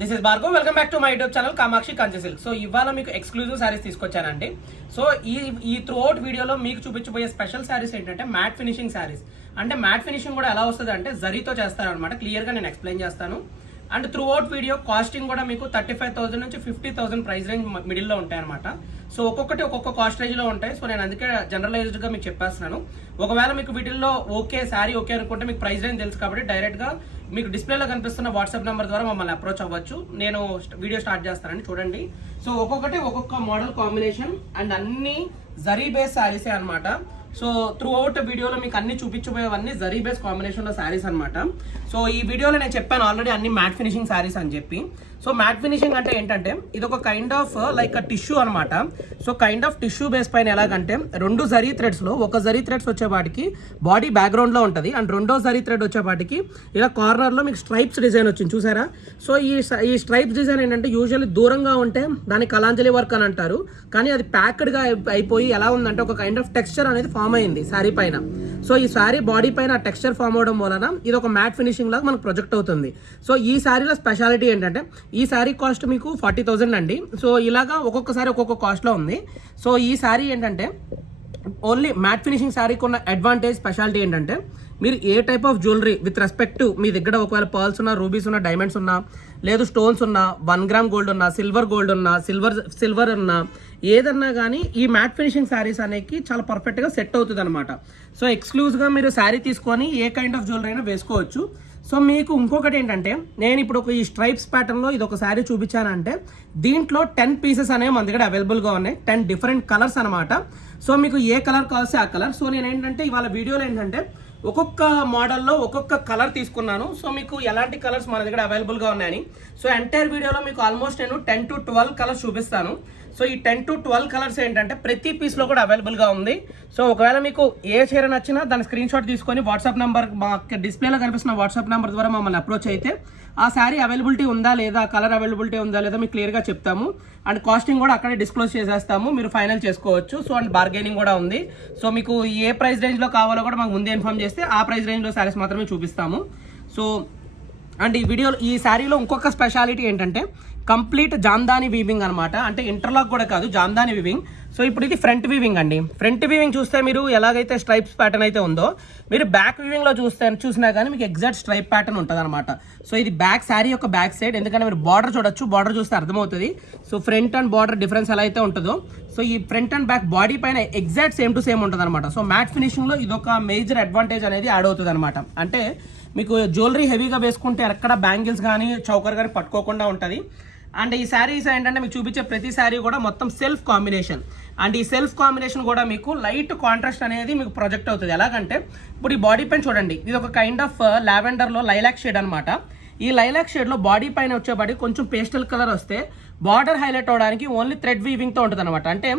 This is Bhargav. Welcome back to my YouTube channel Kamakshi Kanchi silk. So ఇవాళ మీకు exclusive saris తీసుకొచ్చానండి. So ఈ త్రూ అవుట్ వీడియోలో మీకు చూపించబోయే స్పెషల్ శారీస్ ఏంటంటే మ్యాట్ ఫినిషింగ్ శారీస్. అంటే మ్యాట్ ఫినిషింగ్ కూడా ఎలా వస్తుంది అంటే జరీతో చేస్తారనమాట. క్లియర్గా నేను ఎక్స్ప్లెయిన్ చేస్తాను. And throughout video casting కూడా మీకు 35,000 నుంచి 50,000 ప్రైస్ రేంజ్ మిడిల్లో ఉంటాయి అనమాట. సో ఒక్కొక్కటి ఒక్కొక్క కాస్ట్ రేంజ్లో ఉంటాయి. సో నేను అందుకే జనరలైజ్డ్గా మీకు చెప్పేస్తున్నాను. ఒకవేళ మీకు వీటిల్లో ఓకే శారీ ఓకే అనుకుంటే మీకు ప్రైస్ రేంజ్ తెలుసు కాబట్టి డైరెక్ట్గా మీకు డిస్ప్లేలో కనిపిస్తున్న వాట్సాప్ నెంబర్ ద్వారా మమ్మల్ని అప్రోచ్ అవ్వచ్చు. నేను వీడియో స్టార్ట్ చేస్తానండి, చూడండి. సో ఒక్కొక్కటి ఒక్కొక్క మోడల్ కాంబినేషన్ అండ్ అన్ని జరీ బేస్ శారీసే అనమాట. సో త్రూ అవుట్ వీడియోలో మీకు అన్ని చూపించబోయేవన్నీ జరీ బేస్ కాంబినేషన్లో శారీస్ అనమాట. సో ఈ వీడియోలో నేను చెప్పాను ఆల్రెడీ అన్ని మ్యాట్ ఫినిషింగ్ శారీస్ అని చెప్పి. సో మ్యాట్ ఫినిషింగ్ అంటే ఏంటంటే ఇది ఒక కైండ్ ఆఫ్ లైక్ టిష్యూ అనమాట. So kind of tissue base పైన ఎలాగంటే రెండు జరీ థ్రెడ్స్లో ఒక జరీ థ్రెడ్స్ వచ్చేపాటికి బాడీ బ్యాక్గ్రౌండ్లో ఉంటుంది అండ్ రెండో జరీ థ్రెడ్ వచ్చేపాటికి ఇలా కార్నర్లో మీకు స్ట్రైప్స్ డిజైన్ వచ్చింది చూసారా. సో ఈ స్ట్రైప్స్ డిజైన్ ఏంటంటే యూజువల్లీ దూరంగా ఉంటే దాన్ని కలాంజలి వర్క్ అని అంటారు, కానీ అది ప్యాక్డ్గా అయిపోయి ఎలా ఉందంటే ఒక కైండ్ ఆఫ్ టెక్స్చర్ అనేది ఫామ్ అయింది శారీ పైన. సో ఈ శారీ బాడీ పైన టెక్స్చర్ ఫామ్ అవడం వలన ఇది ఒక మ్యాట్ ఫినిషింగ్ లాగా మనకు ప్రొజెక్ట్ అవుతుంది. సో ఈ శారీలో స్పెషాలిటీ ఏంటంటే ఈ శారీ కాస్ట్ మీకు 40,000 అండి. సో ఇలాగా ఒక్కొక్కసారి ఒక్కొక్క కాస్ట్లో ఉంది. సో ఈ శారీ ఏంటంటే ఓన్లీ మ్యాట్ ఫినిషింగ్ శారీకి ఉన్న అడ్వాంటేజ్ స్పెషాలిటీ ఏంటంటే మీరు ఏ type of jewellery with respect మీ దగ్గర ఒకవేళ పర్ల్స్ ఉన్నా, రూబీస్ ఉన్నా, డైమండ్స్ ఉన్నా, లేదు స్టోన్స్ ఉన్నా, 1 గ్రామ్ గోల్డ్ ఉన్నా, సిల్వర్ గోల్డ్ ఉన్నా, సిల్వర్ ఉన్నా, ఏదన్నా కానీ ఈ మ్యాట్ ఫినిషింగ్ శారీస్ అనేకి చాలా పర్ఫెక్ట్గా సెట్ అవుతుంది అనమాట. సో ఎక్స్క్లూజివ్గా మీరు శారీ తీసుకొని ఏ కైండ్ ఆఫ్ జ్యువెలరీ అయినా వేసుకోవచ్చు. సో మీకు ఇంకొకటి ఏంటంటే నేను ఇప్పుడు ఈ స్ట్రైప్స్ ప్యాటర్న్లో ఇది ఒక శారీ చూపించానంటే దీంట్లో 10 పీసెస్ అనేవి మన దగ్గర అవైలబుల్గా ఉన్నాయి. 10 డిఫరెంట్ కలర్స్ అనమాట. సో మీకు ఏ కలర్ కావాల్సి ఆ కలర్. సో నేను ఏంటంటే ఇవాళ వీడియోలో ఏంటంటే ఒక్కొక్క మోడల్లో ఒక్కొక్క కలర్ తీసుకున్నాను. సో మీకు ఎలాంటి కలర్స్ మన దగ్గర అవైలబుల్గా ఉన్నాయని. సో ఎంటైర్ వీడియోలో మీకు ఆల్మోస్ట్ నేను 10 to 12 కలర్స్ చూపిస్తాను. సో ఈ 10 to 12 కలర్స్ ఏంటంటే ప్రతి పీస్లో కూడా అవైలబుల్గా ఉంది. సో ఒకవేళ మీకు ఏ చీర నచ్చినా దాని స్క్రీన్ షాట్ తీసుకొని వాట్సాప్ నెంబర్ మా డిస్ప్లేలో కనిపిస్తున్న వాట్సాప్ నెంబర్ ద్వారా మమ్మల్ని అప్రోచ్ అయితే ఆ శారీ అవైలబిలిటీ ఉందా లేదా, కలర్ అవైలబిలిటీ ఉందా లేదా మీకు క్లియర్గా చెప్తాము. అండ్ కాస్టింగ్ కూడా అక్కడే డిస్క్లోజ్ చేసేస్తాము, మీరు ఫైనల్ చేసుకోవచ్చు. సో అండ్ బార్గెనింగ్ కూడా ఉంది. సో మీకు ఏ ప్రైస్ రేంజ్లో కావాలో కూడా మాకు ముందే ఇన్ఫార్మ్ చేస్తే ఆ ప్రైస్ రేంజ్లో శారీస్ మాత్రమే చూపిస్తాము. సో అండ్ ఈ శారీలో ఇంకొక స్పెషాలిటీ ఏంటంటే కంప్లీట్ జామ్దాని వీవింగ్ అనమాట. అంటే ఇంటర్లాక్ కూడా కాదు, జామ్దాని వీవింగ్. సో ఇప్పుడు ఇది ఫ్రంట్ వీవింగ్ అండి. ఫ్రంట్ వీవింగ్ చూస్తే మీరు ఎలాగైతే స్ట్రైప్స్ ప్యాటర్న్ అయితే ఉందో మీరు బ్యాక్ వీవింగ్లో చూసినా కానీ మీకు ఎగ్జాక్ట్ స్ట్రైప్ ప్యాటర్న్ ఉంటుంది అనమాట. సో ఇది బ్యాక్ శారీ యొక్క బ్యాక్ సైడ్, ఎందుకంటే మీరు బార్డర్ చూడొచ్చు, బార్డర్ చూస్తే అర్థమవుతుంది. So front and border difference ఎలా అయితే ఉంటుందో సో ఈ ఫ్రంట్ అండ్ బ్యాక్ బాడీ పైన ఎగ్జాక్ట్ సేమ్ టు సేమ్ ఉంటుంది అనమాట. సో మ్యాట్ ఫినిషింగ్లో ఇదొక మేజర్ అడ్వాంటేజ్ అనేది యాడ్ అవుతుంది అనమాట. అంటే మీకు జ్యువెలరీ హెవీగా వేసుకుంటే ఎక్కడ బ్యాంగిల్స్ కానీ చౌకర్ కానీ పట్టుకోకుండా ఉంటుంది. అండ్ ఈ శారీస్ ఏంటంటే మీకు చూపించే ప్రతి శారీ కూడా మొత్తం సెల్ఫ్ కాంబినేషన్. అండ్ ఈ సెల్ఫ్ కాంబినేషన్ కూడా మీకు లైట్ కాంట్రాస్ట్ అనేది మీకు ప్రొజెక్ట్ అవుతుంది. ఎలాగంటే ఇప్పుడు ఈ బాడీ పైన చూడండి, ఇది ఒక కైండ్ ఆఫ్ లావెండర్లో లైలాక్ షేడ్ అనమాట. ఈ లైలాక్ షేడ్లో బాడీ పైన వచ్చేబడి కొంచెం పేస్టల్ కలర్ వస్తే బార్డర్ హైలైట్ అవడానికి ఓన్లీ థ్రెడ్ వీవింగ్తో ఉంటుంది అనమాట. అంటే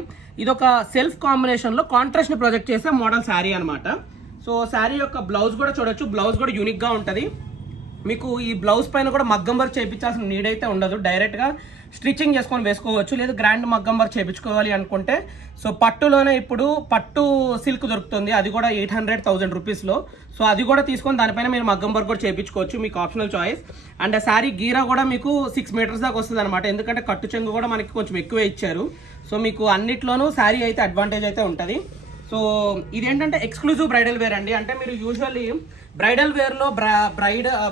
ఇది ఒక సెల్ఫ్ కాంబినేషన్లో కాంట్రాస్ట్ని ప్రొజెక్ట్ చేసే మోడల్ శారీ అనమాట. సో శారీ యొక్క బ్లౌజ్ కూడా చూడొచ్చు, బ్లౌజ్ కూడా యూనిక్గా ఉంటుంది. మీకు ఈ బ్లౌజ్ పైన కూడా మగ్గం వర్క్ చేయించాల్సిన నీడ్ అయితే ఉండదు, డైరెక్ట్గా స్టిచ్చింగ్ చేసుకొని వేసుకోవచ్చు. లేదు గ్రాండ్ మగ్గం వర్క్ చేయించుకోవాలి అనుకుంటే సో పట్టులోనే ఇప్పుడు పట్టు సిల్క్ దొరుకుతుంది, అది కూడా 800,000 రూపీస్లో. సో అది కూడా తీసుకొని దానిపైన మీరు మగ్గం వర్క్ కూడా చేయించుకోవచ్చు, మీకు ఆప్షనల్ చాయిస్. అండ్ ఆ శారీ గీరా కూడా మీకు 6 మీటర్స్ దాకా వస్తుంది అనమాట, ఎందుకంటే కట్టు చెంగు కూడా మనకి కొంచెం ఎక్కువే ఇచ్చారు. సో మీకు అన్నిట్లోనూ శారీ అయితే అడ్వాంటేజ్ అయితే ఉంటుంది. సో ఇదేంటంటే ఎక్స్క్లూజివ్ బ్రైడల్ వేర్ అండి. అంటే మీరు యూజువల్లీ బ్రైడల్ వేర్లో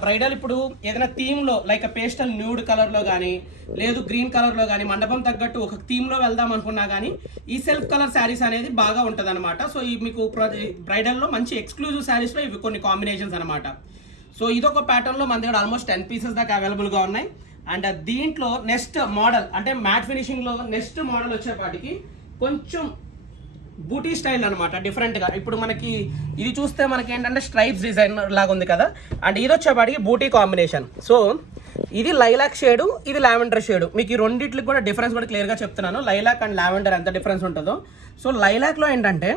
బ్రైడల్ ఇప్పుడు ఏదైనా థీమ్లో లైక్ పేస్టల్ న్యూడ్ కలర్లో కానీ లేదు గ్రీన్ కలర్లో కానీ మండపం తగ్గట్టు ఒక థీమ్లో వెళ్దాం అనుకున్నా కానీ ఈ సెల్ఫ్ కలర్ శారీస్ అనేది బాగా ఉంటుంది అనమాట. సో ఈ మీకు బ్రైడల్లో మంచి ఎక్స్క్లూజివ్ శారీస్లో ఇవి కొన్ని కాంబినేషన్స్ అనమాట. సో ఇదొక ప్యాటర్న్లో మన దగ్గర ఆల్మోస్ట్ 10 పీసెస్ దాకా అవైలబుల్గా ఉన్నాయి. అండ్ దీంట్లో నెక్స్ట్ మోడల్ అంటే మ్యాట్ ఫినిషింగ్లో నెక్స్ట్ మోడల్ వచ్చేపాటికి కొంచెం బూటీ స్టైల్ అనమాట, డిఫరెంట్గా. ఇప్పుడు మనకి ఇది చూస్తే మనకి ఏంటంటే స్ట్రైప్స్ డిజైన్ లాగా ఉంది కదా, అండ్ ఇది వచ్చేపాటికి బూటీ కాంబినేషన్. సో ఇది లైలాక్ షేడు, ఇది లావెండర్ షేడు. మీకు ఈ రెండింటికి కూడా డిఫరెన్స్ కూడా క్లియర్గా చెప్తున్నాను, లైలాక్ అండ్ లావెండర్ ఎంత డిఫరెన్స్ ఉంటుందో. సో లైలాక్లో ఏంటంటే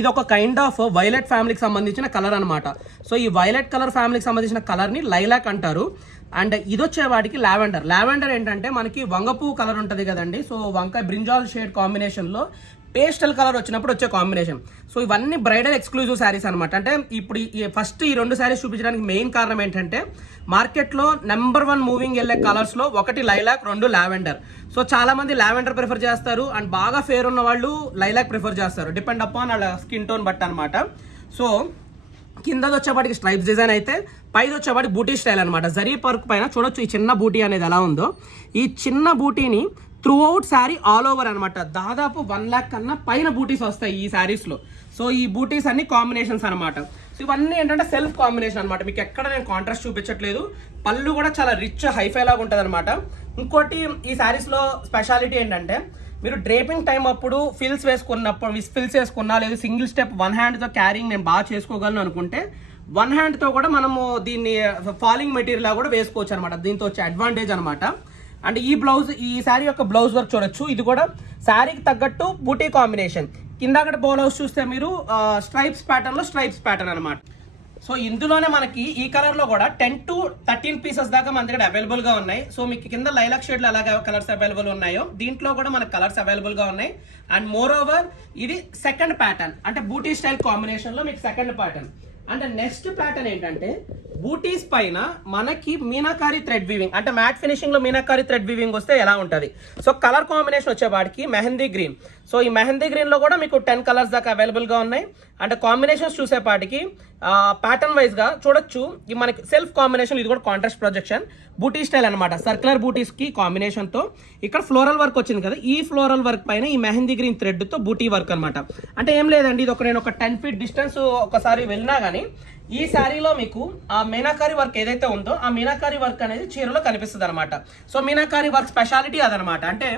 ఇది ఒక కైండ్ ఆఫ్ వైలెట్ ఫ్యామిలీకి సంబంధించిన కలర్ అనమాట. సో ఈ వైలెట్ కలర్ ఫ్యామిలీకి సంబంధించిన కలర్ని లైలాక్ అంటారు. అండ్ ఇది వచ్చేవాడికి లావెండర్ ఏంటంటే మనకి వంగపూ కలర్ ఉంటుంది కదండి. సో వంకాయ బ్రింజాల్ షేడ్ కాంబినేషన్లో పేస్టల్ కలర్ వచ్చినప్పుడు వచ్చే కాంబినేషన్. సో ఇవన్నీ బ్రైడల్ ఎక్స్క్లూజివ్ శారీస్ అనమాట. అంటే ఇప్పుడు ఫస్ట్ ఈ 2 శారీస్ చూపించడానికి మెయిన్ కారణం ఏంటంటే మార్కెట్లో నెంబర్ 1 మూవింగ్ వెళ్ళే కలర్స్లో ఒకటి లైలాక్, 2 లావెండర్. సో చాలా మంది లావెండర్ ప్రిఫర్ చేస్తారు అండ్ బాగా ఫేర్ ఉన్న వాళ్ళు లైలాక్ ప్రిఫర్ చేస్తారు, డిపెండ్ అపాన్ వాళ్ళ స్కిన్ టోన్ బట్టి అనమాట. సో కిందది వచ్చేపాటికి స్ట్రైప్స్ డిజైన్ అయితే పైది వచ్చేపాటి బూటీ స్టైల్ అనమాట. జరీ పర్క్ పైన చూడొచ్చు ఈ చిన్న బూటీ అనేది ఎలా ఉందో. ఈ చిన్న బూటీని throughout sari all over అనమాట. దాదాపు 1 lakh కన్నా పైన బూటీస్ వస్తాయి ఈ శారీస్లో. సో ఈ బూటీస్ అన్ని కాంబినేషన్స్ అనమాట. సో ఇవన్నీ ఏంటంటే సెల్ఫ్ కాంబినేషన్ అనమాట. మీకు ఎక్కడ నేను కాంట్రాస్ట్ చూపించట్లేదు. పళ్ళు కూడా చాలా రిచ్ హైఫై లాగా ఉంటుంది అనమాట. ఇంకోటి ఈ శారీస్లో స్పెషాలిటీ ఏంటంటే మీరు డ్రేపింగ్ టైం అప్పుడు ఫిల్స్ వేసుకున్నా లేదు సింగిల్ స్టెప్ 1 హ్యాండ్తో క్యారింగ్ నేను బాగా చేసుకోగలను అనుకుంటే 1 హ్యాండ్తో కూడా మనము దీన్ని ఫాలింగ్ మెటీరియల్ కూడా వేసుకోవచ్చు అనమాట. దీంతో వచ్చే అడ్వాంటేజ్ అనమాట. అండ్ ఈ శారీ యొక్క బ్లౌజ్ వర్క్ చూడొచ్చు. ఇది కూడా శారీకి తగ్గట్టు బూటీ కాంబినేషన్. కింద బ్లౌజ్ చూస్తే మీరు స్ట్రైప్స్ ప్యాటర్న్ అనమాట. సో ఇందులోనే మనకి ఈ కలర్లో కూడా 10 to 13 పీసెస్ దాకా మన దగ్గర అవైలబుల్గా ఉన్నాయి. సో మీకు కింద లైలాక్ షేడ్లో అలాగే కలర్స్ అవైలబుల్ ఉన్నాయో దీంట్లో కూడా మనకు కలర్స్ అవైలబుల్గా ఉన్నాయి. అండ్ మోర్ ఓవర్ ఇది సెకండ్ ప్యాటర్న్, అంటే బూటీ స్టైల్ కాంబినేషన్లో మీకు second pattern. And next pattern ఏంటంటే బూటీస్ పైన మనకి మీనాకారి థ్రెడ్ వీవింగ్, అంటే మ్యాట్ ఫినిషింగ్ లో మీనాకారి థ్రెడ్ వీవింగ్ వస్తే ఎలా ఉంటుంది. సో కలర్ కాంబినేషన్ వచ్చేవాడికి మెహందీ గ్రీన్. సో ఈ మెహందీ గ్రీన్ లో కూడా మీకు 10 కలర్స్ దాకా అవైలబుల్ గా ఉన్నాయి. అంటే కాంబినేషన్స్ చూసేపాటికి ప్యాటర్న్ వైజ్ గా చూడొచ్చు. ఈ మనకి సెల్ఫ్ కాంబినేషన్, ఇది కూడా కాంట్రాస్ట్ ప్రొజెక్షన్ బూటీ స్టైల్ అనమాట. సర్క్యులర్ బూటీస్ కి కాంబినేషన్ తో ఇక్కడ ఫ్లోరల్ వర్క్ వచ్చింది కదా, ఈ ఫ్లోరల్ వర్క్ పైన ఈ మెహందీ గ్రీన్ థ్రెడ్ తో బూటీ వర్క్ అనమాట. అంటే ఏం లేదండి, ఇది నేను ఒక 10 feet డిస్టెన్స్ ఒకసారి వెళ్ళినా కానీ ఈ శారీలో మీకు ఆ మీనాకారి వర్క్ ఏదైతే ఉందో ఆ మీనాకారి వర్క్ అనేది చీరలో కనిపిస్తుంది అనమాట. సో మీనాకారి వర్క్ స్పెషాలిటీ అదనమాట. అంటే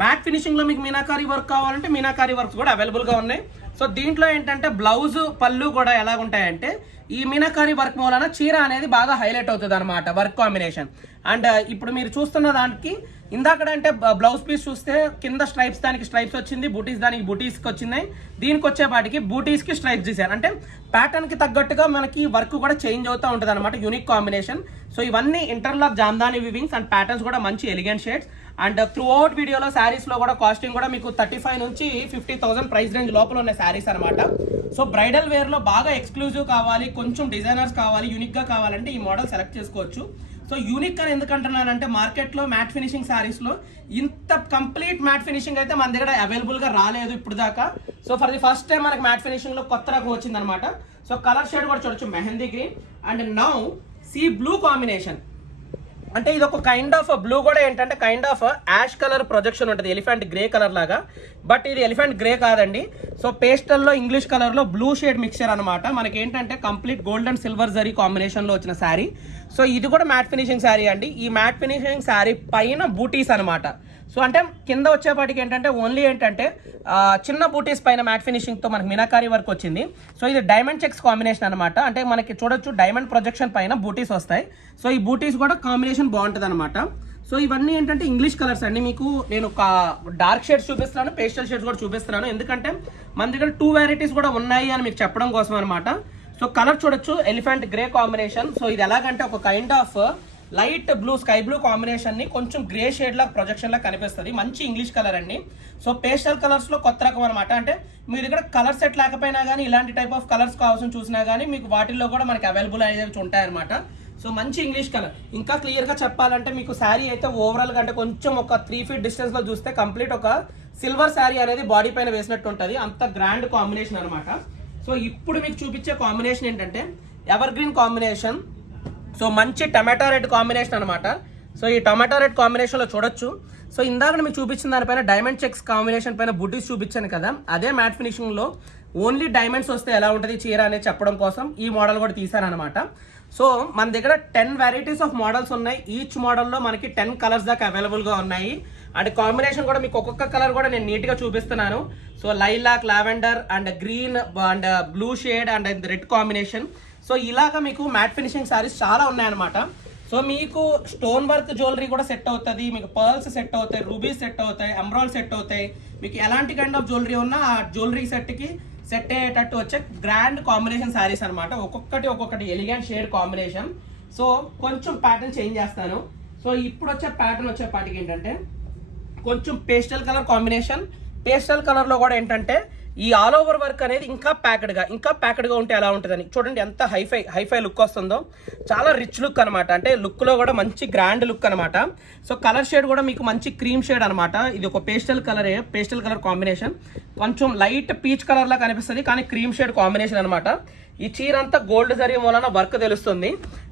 మ్యాట్ ఫినిషింగ్ లో మీకు మీనాకారి వర్క్ కావాలంటే మీనాకారి వర్క్స్ కూడా అవైలబుల్ గా ఉన్నాయి. సో దీంట్లో ఏంటంటే బ్లౌజ్ పళ్ళు కూడా ఎలా ఉంటాయంటే ఈ మీనాకారి వర్క్ మూలన చీర అనేది బాగా హైలైట్ అవుతుంది అనమాట, వర్క్ కాంబినేషన్. అండ్ ఇప్పుడు మీరు చూస్తున్న దానికి ఇందాకడంటే బ్లౌజ్ పీస్ చూస్తే కింద స్ట్రైప్స్ దానికి స్ట్రైప్స్ వచ్చింది, బూటీస్ దానికి బూటీస్కి వచ్చినాయి. దీనికి వచ్చేపాటికి బూటీస్కి స్ట్రైప్స్ తీసారు. అంటే ప్యాటర్న్కి తగ్గట్టుగా మనకి వర్క్ కూడా చేంజ్ అవుతూ ఉంటుంది అనమాట, యూనిక్ కాంబినేషన్. సో ఇవన్నీ interlock Jamdani weavings and patterns కూడా మంచి elegant shades. And through out వీడియోలో శారీస్లో కూడా కాస్టింగ్ కూడా మీకు 35 నుంచి 50,000 ప్రైస్ రేంజ్ లోపల ఉన్న శారీస్ అనమాట. సో బ్రైడల్ వేర్లో బాగా ఎక్స్క్లూజివ్ కావాలి, కొంచెం డిజైనర్స్ కావాలి, యూనిక్గా కావాలంటే ఈ మోడల్ సెలెక్ట్ చేసుకోవచ్చు. సో యూనిక్ అని ఎందుకంటున్నానంటే మార్కెట్లో మ్యాట్ ఫినిషింగ్ శారీస్లో ఇంత కంప్లీట్ మ్యాట్ ఫినిషింగ్ అయితే మన దగ్గర అవైలబుల్గా రాలేదు ఇప్పుడు దాకా. So for the first time మనకి మ్యాట్ ఫినిషింగ్లో కొత్త రకం వచ్చిందనమాట. సో కలర్ షేడ్ కూడా చూడొచ్చు, mehndi green and now sea blue combination. అంటే ఇది ఒక కైండ్ ఆఫ్ బ్లూ కూడా ఏంటంటే kind of ash colour projection ఉంటుంది, ఎలిఫెంట్ గ్రే కలర్ లాగా. బట్ ఇది ఎలిఫెంట్ గ్రే కాదండి. సో పేస్టల్లో ఇంగ్లీష్ కలర్లో బ్లూ షేడ్ మిక్చర్ అనమాట. మనకి ఏంటంటే complete gold and silver zari కాంబినేషన్లో వచ్చిన శారీ. సో ఇది కూడా మ్యాట్ ఫినిషింగ్ శారీ అండి. ఈ మ్యాట్ ఫినిషింగ్ శారీ పైన బూటీస్ అనమాట. సో అంటే కింద వచ్చేపాటికి ఏంటంటే ఓన్లీ ఏంటంటే చిన్న బూటీస్ పైన మ్యాట్ ఫినిషింగ్తో మనకి మీనాకారి వర్క్ వచ్చింది. సో ఇది డైమండ్ చెక్స్ కాంబినేషన్ అనమాట. అంటే మనకి చూడొచ్చు డైమండ్ ప్రొజెక్షన్ పైన బూటీస్ వస్తాయి. సో ఈ బూటీస్ కూడా కాంబినేషన్ బాగుంటుంది అనమాట. సో ఇవన్నీ ఏంటంటే ఇంగ్లీష్ కలర్స్ అండి. మీకు నేను ఒక డార్క్ షేడ్స్ చూపిస్తున్నాను, పేస్టల్ షేడ్స్ కూడా చూపిస్తున్నాను. ఎందుకంటే మన దగ్గర 2 వెరైటీస్ కూడా ఉన్నాయి అని మీకు చెప్పడం కోసం అనమాట. సో కలర్ చూడొచ్చు, ఎలిఫెంట్ గ్రే కాంబినేషన్. సో ఇది ఎలాగంటే ఒక kind of light blue, sky blue combination ని కొంచెం గ్రే షేడ్ లా ప్రొజెక్షన్ లా కనిపిస్తుంది. మంచి ఇంగ్లీష్ కలర్ అండి. సో పేస్టల్ కలర్స్ లో కొత్త రకం అనమాట. అంటే మీ దగ్గర కలర్ సెట్ లేకపోయినా కానీ ఇలాంటి టైప్ ఆఫ్ కలర్స్ కావాల్సిన చూసినా కానీ మీకు వాటిల్లో కూడా మనకి అవైలబుల్ అయ్యేవి ఉంటాయన్నమాట. సో మంచి ఇంగ్లీష్ కలర్. ఇంకా క్లియర్గా చెప్పాలంటే మీకు శారీ అయితే ఓవరాల్గా అంటే కొంచెం ఒక 3 feet డిస్టెన్స్లో చూస్తే కంప్లీట్ ఒక సిల్వర్ శారీ అనేది బాడీ పైన వేసినట్టు ఉంటుంది. అంత గ్రాండ్ కాంబినేషన్ అనమాట. సో ఇప్పుడు మీకు చూపించే కాంబినేషన్ ఏంటంటే ఎవర్ గ్రీన్ కాంబినేషన్. సో మంచి టమాటా రెడ్ కాంబినేషన్ అనమాట. సో ఈ టమాటా రెడ్ కాంబినేషన్లో చూడొచ్చు. సో ఇందాక మీకు చూపించిన దానిపైన డైమండ్ చెక్స్ కాంబినేషన్ పైన బుటీస్ చూపించాను కదా, అదే మ్యాట్ ఫినిషింగ్లో ఓన్లీ డైమండ్స్ వస్తే ఎలా ఉంటుంది చీర అనేది చెప్పడం కోసం ఈ మోడల్ కూడా తీసారనమాట. సో మన దగ్గర 10 వెరైటీస్ ఆఫ్ మోడల్స్ ఉన్నాయి. ఈచ్ మోడల్లో మనకి 10 కలర్స్ దాకా అవైలబుల్గా ఉన్నాయి. అండ్ కాంబినేషన్ కూడా మీకు ఒక్కొక్క కలర్ కూడా నేను నీట్గా చూపిస్తున్నాను. So lilac, lavender and green and blue shade and red combination. So ఇలాగా మీకు మ్యాట్ ఫినిషింగ్ శారీస్ చాలా ఉన్నాయన్నమాట. సో మీకు స్టోన్ వర్క్ జ్యువెలరీ కూడా సెట్ అవుతుంది, మీకు పర్ల్స్ సెట్ అవుతాయి, రూబీస్ సెట్ అవుతాయి, ఎమరాల్డ్ సెట్ అవుతాయి. మీకు ఎలాంటి కైండ్ ఆఫ్ జ్యువెలరీ ఉన్నా ఆ జ్యువెలరీ సెట్కి సెట్ అయ్యేటట్టు వచ్చే గ్రాండ్ కాంబినేషన్ శారీస్ అనమాట. ఒక్కొక్కటి ఎలిగెంట్ షేడ్ కాంబినేషన్. సో కొంచెం ప్యాటర్న్ చేంజ్ చేస్తాను. సో ఇప్పుడు వచ్చే ప్యాటర్న్ వచ్చేపాటికి ఏంటంటే కొంచెం పేస్టల్ కలర్ కాంబినేషన్ పేస్టల్ కలర్లో కూడా ఏంటంటే ఈ ఆల్ ఓవర్ వర్క్ అనేది ఇంకా ప్యాక్డ్గా ఉంటే ఎలా ఉంటుందని చూడండి, ఎంత హైఫై లుక్ వస్తుందో. చాలా రిచ్ లుక్ అనమాట, అంటే లుక్లో కూడా మంచి గ్రాండ్ లుక్ అనమాట. సో కలర్ షేడ్ కూడా మీకు మంచి క్రీమ్ షేడ్ అనమాట. ఇది ఒక పేస్టల్ కలర్ కాంబినేషన్, కొంచెం లైట్ పీచ్ కలర్లా కనిపిస్తుంది కానీ క్రీమ్ షేడ్ కాంబినేషన్ అనమాట. ఈ చీర అంతా గోల్డ్ జరీ వలన వర్క్ తెలుస్తుంది.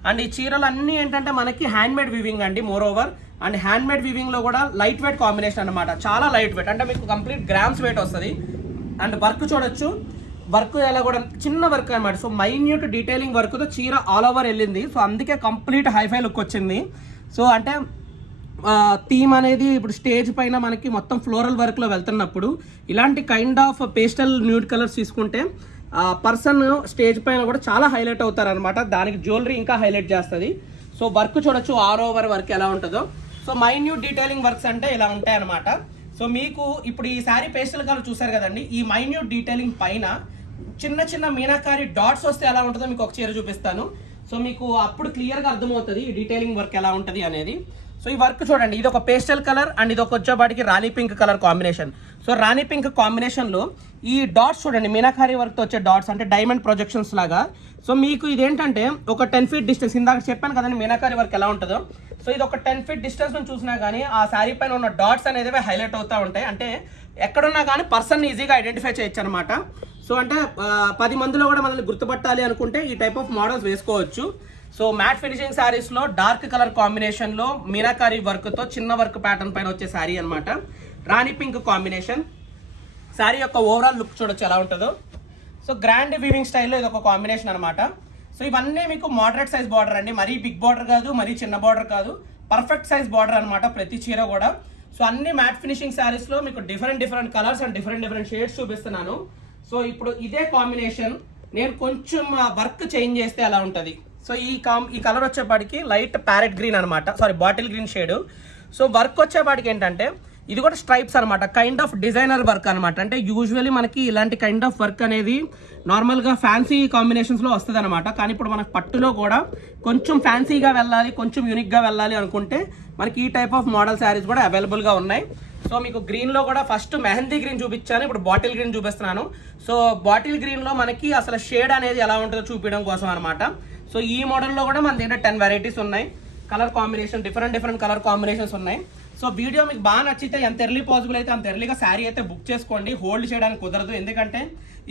అండ్ ఈ చీరలు అన్నీ ఏంటంటే మనకి హ్యాండ్మేడ్ వీవింగ్ అండి, మోర్ ఓవర్. అండ్ హ్యాండ్మేడ్ వీవింగ్లో కూడా లైట్ వెయిట్ కాంబినేషన్ అనమాట, చాలా లైట్ వెయిట్, అంటే మీకు కంప్లీట్ గ్రామ్స్ వెయిట్ వస్తుంది. అండ్ వర్క్ చూడొచ్చు, వర్క్ ఎలా కూడా చిన్న వర్క్ అనమాట. సో మైన్యూట్ డీటెయిలింగ్ వర్క్తో చీర ఆల్ ఓవర్ వెళ్ళింది. సో అందుకే కంప్లీట్ హైఫై లుక్ వచ్చింది. సో అంటే థీమ్ అనేది ఇప్పుడు స్టేజ్ పైన మనకి మొత్తం ఫ్లోరల్ వర్క్లో వెళ్తున్నప్పుడు ఇలాంటి kind of pastel nude colours తీసుకుంటే పర్సన్ స్టేజ్ పైన కూడా చాలా హైలైట్ అవుతారు అనమాట. దానికి జ్యువెలరీ ఇంకా హైలైట్ చేస్తుంది. సో వర్క్ చూడొచ్చు, ఆల్ ఓవర్ వర్క్ ఎలా ఉంటుందో. సో మైన్యూట్ డీటెయిలింగ్ వర్క్స్ అంటే ఇలా ఉంటాయి అనమాట. సో మీకు ఇప్పుడు ఈ శారీ పేస్టల్ కలర్ చూసారు కదండి, ఈ మైన్యూట్ డీటెయిలింగ్ పైన చిన్న చిన్న మీనాకారి డాట్స్ వస్తే ఎలా ఉంటుందో మీకు ఒక చీర చూపిస్తాను. సో మీకు అప్పుడు క్లియర్గా అర్థమవుతుంది ఈ డీటెయిలింగ్ వర్క్ ఎలా ఉంటుంది అనేది. సో ఈ వర్క్ చూడండి, ఇది ఒక పేస్టల్ కలర్ అండ్ ఇది ఒక వచ్చేపాటికి రాణి పింక్ కలర్ కాంబినేషన్. సో రాణి పింక్ కాంబినేషన్లో ఈ డాట్స్ చూడండి, మీనాకారి వర్క్తో వచ్చే డాట్స్ అంటే డైమండ్ ప్రొజెక్షన్స్ లాగా. సో మీకు ఇదేంటంటే ఒక 10 feet డిస్టెన్స్, ఇందాక చెప్పాను కదండి మీనాకారి వర్క్ ఎలా ఉంటుందో. సో ఇది ఒక 10 feet డిస్టెన్స్ నుంచి చూసినా కానీ ఆ శారీ పైన ఉన్న డాట్స్ అనేది హైలైట్ అవుతూ ఉంటాయి. అంటే ఎక్కడున్నా కానీ పర్సన్ ఈజీగా ఐడెంటిఫై చేయొచ్చు అనమాట. సో అంటే 10 మందిలో కూడా మనల్ని గుర్తుపట్టాలి అనుకుంటే ఈ టైప్ ఆఫ్ మోడల్స్ వేసుకోవచ్చు. సో మ్యాట్ ఫినిషింగ్ శారీస్లో డార్క్ కలర్ కాంబినేషన్లో మీనాకారి వర్క్తో చిన్న వర్క్ ప్యాటర్న్ పైన వచ్చే శారీ అనమాట. రాణి పింక్ కాంబినేషన్. శారీ యొక్క ఓవరాల్ లుక్ చూడొచ్చు ఎలా ఉంటుందో. సో గ్రాండ్ వీవింగ్ స్టైల్లో ఇది ఒక కాంబినేషన్ అనమాట. సో ఇవన్నీ మీకు మోడరేట్ సైజ్ బార్డర్ అండి, మరీ బిగ్ బార్డర్ కాదు, మరీ చిన్న బార్డర్ కాదు, పర్ఫెక్ట్ సైజ్ బార్డర్ అనమాట ప్రతి చీర కూడా. సో అన్ని మ్యాట్ ఫినిషింగ్ శారీస్లో మీకు different colours and different shades చూపిస్తున్నాను. సో ఇప్పుడు ఇదే కాంబినేషన్ నేను కొంచెం వర్క్ చేంజ్ చేస్తే ఎలా ఉంటుంది. సో ఈ కలర్ వచ్చేపాటికి లైట్ ప్యారెట్ గ్రీన్ అనమాట, bottle green shade. So work వచ్చేపాటికి ఏంటంటే ఇది కూడా స్ట్రైప్స్ అనమాట, కైండ్ ఆఫ్ డిజైనర్ వర్క్ అనమాట. అంటే యూజువల్లీ మనకి ఇలాంటి కైండ్ ఆఫ్ వర్క్ అనేది నార్మల్గా ఫ్యాన్సీ కాంబినేషన్స్లో వస్తుంది అనమాట. కానీ ఇప్పుడు మనకు పట్టులో కూడా కొంచెం ఫ్యాన్సీగా వెళ్ళాలి, కొంచెం యూనిక్గా వెళ్ళాలి అనుకుంటే మనకి ఈ టైప్ ఆఫ్ మోడల్ శారీస్ కూడా అవైలబుల్గా ఉన్నాయి. సో మీకు గ్రీన్లో కూడా ఫస్ట్ మెహందీ గ్రీన్ చూపించాను, ఇప్పుడు బాటిల్ గ్రీన్ చూపిస్తున్నాను. సో బాటిల్ గ్రీన్లో మనకి అసలు షేడ్ అనేది ఎలా ఉంటుందో చూపించడం కోసం అనమాట. సో ఈ మోడల్లో కూడా మన దగ్గర 10 వెరైటీస్ ఉన్నాయి, colour combination different colour combinations ఉన్నాయి. సో వీడియో మీకు బాగా నచ్చితే ఎంత ఎర్లీ పాసిబుల్ అయితే అంత ఎర్లీగా శారీ అయితే బుక్ చేసుకోండి, హోల్డ్ చేయడానికి కుదరదు. ఎందుకంటే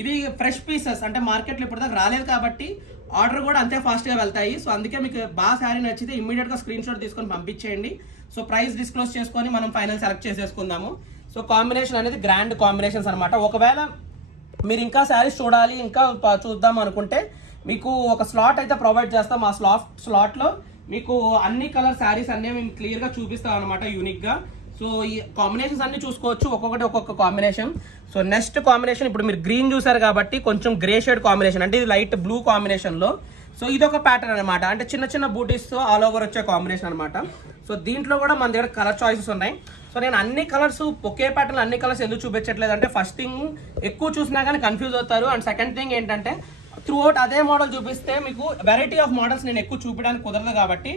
ఇవి ఫ్రెష్ పీసెస్, అంటే మార్కెట్లో ఇప్పటిదాకా రాలేదు కాబట్టి ఆర్డర్ కూడా అంతే ఫాస్ట్గా వెళ్తాయి. సో అందుకే మీకు బాగా శారీ నచ్చితే ఇమ్మీడియట్గా స్క్రీన్ షాట్ తీసుకొని పంపించేయండి. సో ప్రైస్ డిస్క్లోజ్ చేసుకొని మనం ఫైనల్ సెలెక్ట్ చేసేసుకుందాము. సో కాంబినేషన్ అనేది గ్రాండ్ కాంబినేషన్స్ అనమాట. ఒకవేళ మీరు ఇంకా శారీస్ చూడాలి, ఇంకా చూద్దాం అనుకుంటే మీకు ఒక స్లాట్ అయితే ప్రొవైడ్ చేస్తాం. ఆ స్లాట్లో మీకు అన్ని కలర్ శారీస్ అన్నీ మేము క్లియర్గా చూపిస్తాం అనమాట, యూనిక్గా. సో ఈ కాంబినేషన్స్ అన్ని చూసుకోవచ్చు, ఒక్కొక్క కాంబినేషన్. సో నెక్స్ట్ కాంబినేషన్ ఇప్పుడు మీరు గ్రీన్ చూసారు కాబట్టి కొంచెం గ్రే షేడ్ కాంబినేషన్, అంటే ఇది లైట్ బ్లూ కాంబినేషన్లో. సో ఇదొక ప్యాటర్న్ అనమాట, అంటే చిన్న బూటీస్తో ఆల్ ఓవర్ వచ్చే కాంబినేషన్ అనమాట. సో దీంట్లో కూడా మన దగ్గర కలర్ చాయిసెస్ ఉన్నాయి. సో నేను అన్ని కలర్స్ ఒకే ప్యాటర్న్ అన్ని కలర్స్ ఎందుకు చూపించట్లేదు అంటే ఫస్ట్ థింగ్ ఎక్కువ చూసినా కానీ కన్ఫ్యూజ్ అవుతారు. అండ్ సెకండ్ థింగ్ ఏంటంటే త్రూ అవుట్ అదే మోడల్ చూపిస్తే మీకు వెరైటీ ఆఫ్ మోడల్స్ నేను ఎక్కువ చూపించడానికి కుదరదు కాబట్టి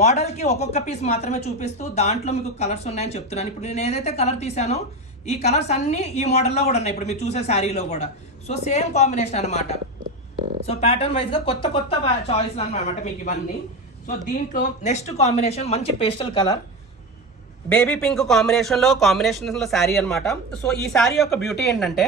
మోడల్కి ఒక్కొక్క పీస్ మాత్రమే చూపిస్తూ దాంట్లో మీకు కలర్స్ ఉన్నాయని చెప్తున్నాను. ఇప్పుడు నేను ఏదైతే కలర్ తీసానో ఈ కలర్స్ అన్నీ ఈ మోడల్లో కూడా ఉన్నాయి, ఇప్పుడు మీరు చూసే శారీలో కూడా. సో సేమ్ కాంబినేషన్ అనమాట. సో ప్యాటర్న్ వైజ్గా కొత్త చాయిస్లు అనమాట మీకు ఇవన్నీ. సో దీంట్లో నెక్స్ట్ కాంబినేషన్ మంచి పేస్టల్ కలర్, బేబీ పింక్ కాంబినేషన్లో శారీ అనమాట. సో ఈ శారీ యొక్క బ్యూటీ ఏంటంటే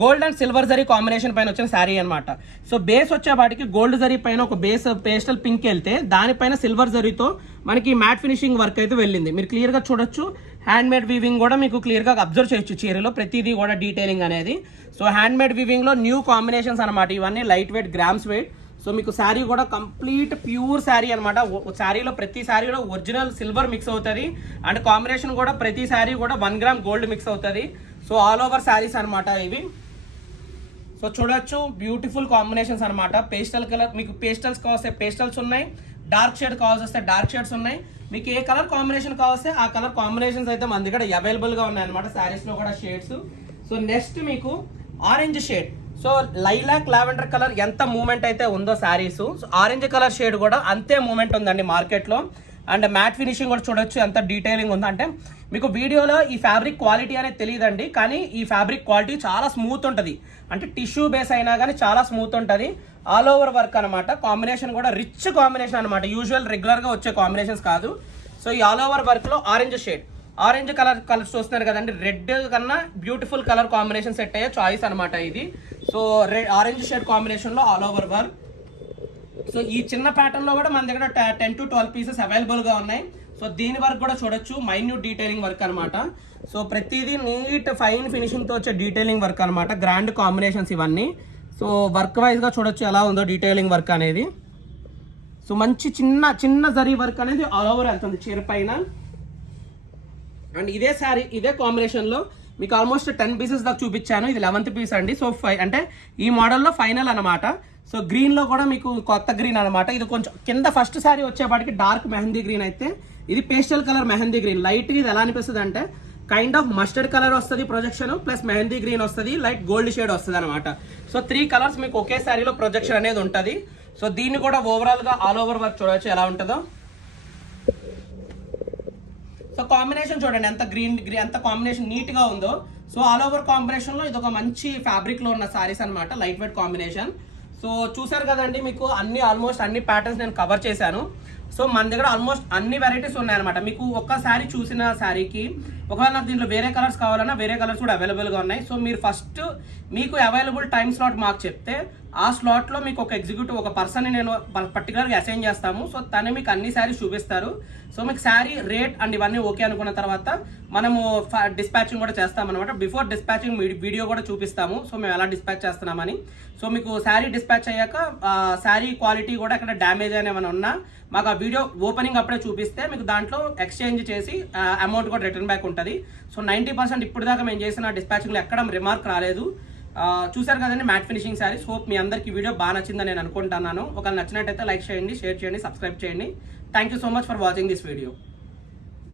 gold and silver zari combination పైన వచ్చిన శారీ అనమాట. సో బేస్ వచ్చే వాటికి గోల్డ్ జరీ పైన ఒక బేస్ పేస్టల్ పింక్ వెళ్తే దానిపైన సిల్వర్ జరీతో మనకి మ్యాట్ ఫినిషింగ్ వర్క్ అయితే వెళ్ళింది. మీరు క్లియర్గా చూడొచ్చు, హ్యాండ్మేడ్ వీవింగ్ కూడా మీకు క్లియర్గా అబ్జర్వ్ చేయొచ్చు చీరలో ప్రతిదీ కూడా డీటెయిలింగ్ అనేది. సో హ్యాండ్మేడ్ వీవింగ్లో న్యూ కాంబినేషన్స్ అనమాట ఇవన్నీ, light weight, grams wait. So మీకు శారీ కూడా కంప్లీట్ ప్యూర్ శారీ అనమాట. శారీలో ప్రతి శారీలో ఒరిజినల్ సిల్వర్ మిక్స్ అవుతుంది అండ్ కాంబినేషన్ కూడా ప్రతి శారీ కూడా 1 గ్రామ్ గోల్డ్ మిక్స్ అవుతుంది. సో ఆల్ ఓవర్ శారీస్ అనమాట ఇవి. సో చూడొచ్చు బ్యూటిఫుల్ కాంబినేషన్స్ అనమాట. పేస్టల్ కలర్ మీకు పేస్టల్స్ కావస్తే పేస్టల్స్ ఉన్నాయి, డార్క్ షేడ్ కావాల్సి వస్తే డార్క్ షేడ్స్ ఉన్నాయి. మీకు ఏ కలర్ కాంబినేషన్ కావస్తే ఆ కలర్ కాంబినేషన్స్ అయితే మన దగ్గర అవైలబుల్గా ఉన్నాయి అనమాట శారీస్లో కూడా షేడ్స్. సో నెక్స్ట్ మీకు orange shade. So lilac lavender colour ఎంత మూమెంట్ అయితే ఉందో saris, so orange colour shade కూడా అంతే మూమెంట్ ఉందండి మార్కెట్లో. అండ్ మ్యాట్ ఫినిషింగ్ కూడా చూడొచ్చు ఎంత డీటెయిలింగ్ ఉందో. అంటే మీకు వీడియోలో ఈ ఫ్యాబ్రిక్ క్వాలిటీ అనేది తెలియదండి, కానీ ఈ ఫ్యాబ్రిక్ క్వాలిటీ చాలా స్మూత్ ఉంటుంది. అంటే టిష్యూ బేస్ అయినా కానీ చాలా స్మూత్ ఉంటుంది. ఆల్ ఓవర్ వర్క్ అనమాట. కాంబినేషన్ కూడా రిచ్ కాంబినేషన్ అనమాట, యూజువల్ రెగ్యులర్గా వచ్చే కాంబినేషన్స్ కాదు. సో ఈ ఆల్ ఓవర్ వర్క్లో ఆరెంజ్ కలర్ చూస్తున్నారు కదండి, రెడ్ కన్నా బ్యూటిఫుల్ కలర్ కాంబినేషన్ సెట్ అయ్యే చాయిస్ అనమాట ఇది. సో ఆరెంజ్ షేడ్ కాంబినేషన్లో ఆల్ ఓవర్ వర్క్. సో ఈ చిన్న ప్యాటర్న్లో కూడా మన దగ్గర 10 to 12 పీసెస్ అవైలబుల్గా ఉన్నాయి. సో దీని వర్క్ కూడా చూడొచ్చు, మైన్యూట్ డీటెయిలింగ్ వర్క్ అనమాట. సో ప్రతిదీ నీట్ ఫైన్ ఫినిషింగ్తో వచ్చే డీటెయిలింగ్ వర్క్ అనమాట. గ్రాండ్ కాంబినేషన్స్ ఇవన్నీ. సో వర్క్ వైజ్గా చూడొచ్చు ఎలా ఉందో డీటెయిలింగ్ వర్క్ అనేది. సో మంచి చిన్న జరీ వర్క్ అనేది ఆల్ ఓవర్ వెళ్తుంది చీర పైన. అండ్ ఇదే కాంబినేషన్లో మీకు ఆల్మోస్ట్ 10 పీసెస్ దాకా చూపించాను, ఇది 11th పీస్ అండి. సో అంటే ఈ మోడల్లో ఫైనల్ అనమాట. సో గ్రీన్లో కూడా మీకు కొత్త గ్రీన్ అనమాట. ఇది కొంచెం కింద ఫస్ట్ శారీ వచ్చేపాటికి డార్క్ మెహందీ గ్రీన్ అయితే ఇది పేస్టల్ కలర్ మెహందీ గ్రీన్. లైట్గా ఇది ఎలా అనిపిస్తుంది అంటే కైండ్ ఆఫ్ మస్టర్డ్ కలర్ వస్తుంది ప్రొజెక్షన్, ప్లస్ మెహందీ గ్రీన్ వస్తుంది, లైట్ గోల్డ్ షేడ్ వస్తుంది అనమాట. సో 3 కలర్స్ మీకు ఒకే శారీలో ప్రొజెక్షన్ అనేది ఉంటుంది. సో దీన్ని కూడా ఓవరాల్గా ఆల్ ఓవర్ వర్క్ చూడవచ్చు ఎలా ఉంటుందో. సో కాంబినేషన్ చూడండి ఎంత గ్రీన్ ఎంత కాంబినేషన్ నీట్గా ఉందో. సో ఆల్ ఓవర్ కాంబినేషన్లో ఇది ఒక మంచి ఫ్యాబ్రిక్లో ఉన్న శారీస్ అనమాట, లైట్ వెయిట్ కాంబినేషన్. సో చూసారు కదండి, మీకు ఆల్మోస్ట్ అన్ని ప్యాటర్న్స్ నేను కవర్ చేశాను. సో మన దగ్గర ఆల్మోస్ట్ అన్ని వెరైటీస్ ఉన్నాయన్నమాట. మీకు ఒక్క శారీ చూసిన శారీకి ఒకవేళ నాకు దీంట్లో వేరే కలర్స్ కావాలన్నా వేరే కలర్స్ కూడా అవైలబుల్గా ఉన్నాయి. సో మీరు ఫస్ట్ మీకు అవైలబుల్ టైం స్లాట్ మాకు చెప్తే ఆ స్లాట్లో మీకు ఒక ఎగ్జిక్యూటివ్ ఒక పర్సన్ని నేను పర్టికులర్గా అసైన్ చేస్తాము. సో తనే మీకు అన్ని శారీస్ చూపిస్తారు. సో మీకు శారీ రేట్ అండ్ ఇవన్నీ ఓకే అనుకున్న తర్వాత మనము డిస్పాచింగ్ కూడా చేస్తామన్నమాట. బిఫోర్ డిస్పాచింగ్ వీడియో కూడా చూపిస్తాము, సో మేము ఎలా డిస్పాచ్ చేస్తున్నామని. సో మీకు శారీ డిస్పాచ్ అయ్యాక శారీ క్వాలిటీ కూడా ఎక్కడ డ్యామేజ్ అని ఏమైనా ఉన్నా మాకు ఆ వీడియో ఓపెనింగ్ అప్పుడే చూపిస్తే మీకు దాంట్లో ఎక్స్చేంజ్ చేసి అమౌంట్ కూడా రిటర్న్ బ్యాక్ ఉంటుంది. సో 90% ఇప్పుడు దాకా మేము చేసిన డిస్పాచింగ్లో ఎక్కడ రిమార్క్ రాలేదు. చూసారు కదండి మ్యాట్ ఫినిషింగ్ శారీస్. హోప్ మీ అందరికీ వీడియో బాగా నచ్చిందని నేను అనుకుంటున్నాను. ఒకవేళ నచ్చినట్టయితే లైక్ చేయండి, షేర్ చేయండి, సబ్స్క్రైబ్ చేయండి. Thank you so much for watching this video.